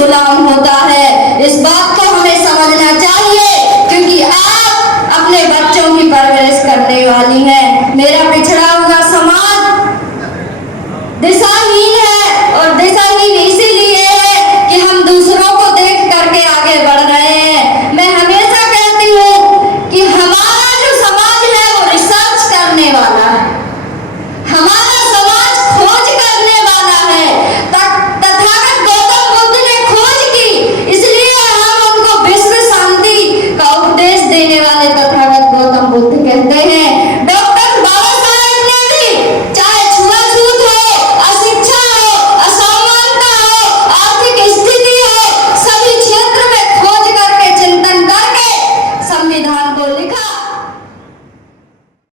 गुलाम होता है। इस बात को हमें समझना चाहिए, क्योंकि आप अपने बच्चों की परवरिश करने वाली हैं। मेरा पिछड़ा हुआ समाज दिशाहीन है, और दिशाहीन इसीलिए है कि हम दूसरों को देख करके आगे बढ़ रहे हैं। मैं हमेशा कहती हूँ कि हमारा जो समाज है वो रिसर्च करने वाला है, हमारा समाज खोज करने वाला है। तथागत गौतम बुद्ध ने खोज की, इसलिए हम उनको विश्व शांति का उपदेश देने वाले